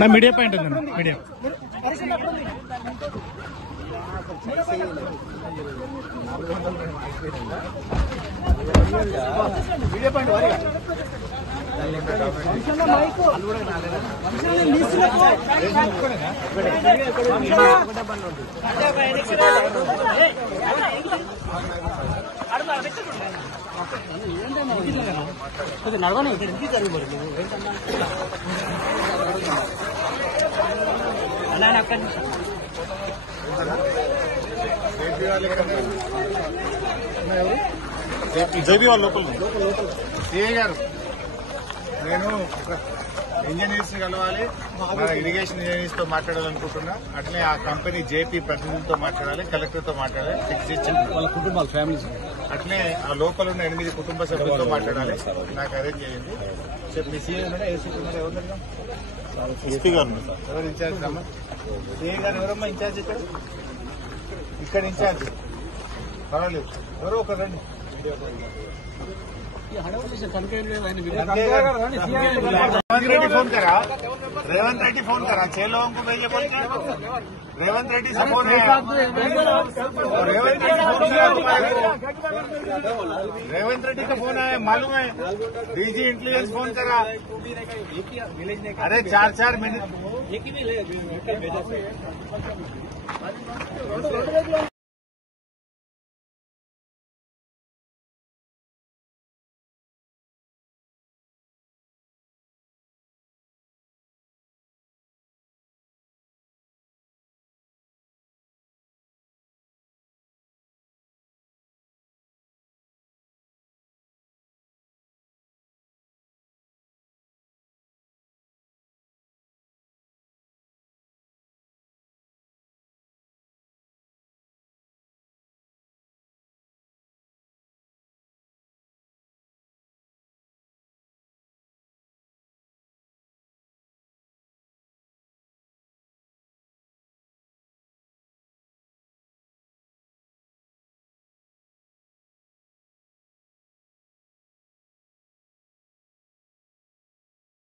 ना media point है media media point JB వాళ్ళ లోపల సిఐ గారు నేను ఇంజనీర్స్ కలవాలి, ఇరిగేషన్ ఇంజనీర్స్ తో మాట్లాడాలనుకుంటున్నా. అట్లే ఆ కంపెనీ జేపీ ప్రతినిధులతో మాట్లాడాలి, కలెక్టర్ తో మాట్లాడాలి, ఫిక్స్ ఇచ్చి వాళ్ళ కుటుంబాల ఫ్యామిలీస్ అట్లే ఆ లోపల ఉన్న 8 కుటుంబ సభ్యులతో మాట్లాడాలి. నాకు అరేంజ్ చేయండి. చెప్పి మీ సీఐ ఉన్నాడా, ఏసీ ఉన్నాడా, ఎవరు ఎస్పీ గారు ఎవరు ఇన్ఛార్జ్ అమ్మా? సిఐ గారు ఎవరమ్మా ఇన్ఛార్జ్? ఇక్కడ ఇన్ఛార్జ్ పర్వాలేదు, ఎవరో ఒక రండి. रेवंत रेड्डी फोन करा 6 लोगों को भेजे बोल के। रेवंत रेड्डी से फोन है, रेवंत रेड्डी का फोन है, मालूम है? डीजी इंटेलिजेंस फोन करा। अरे 4-4 मिनट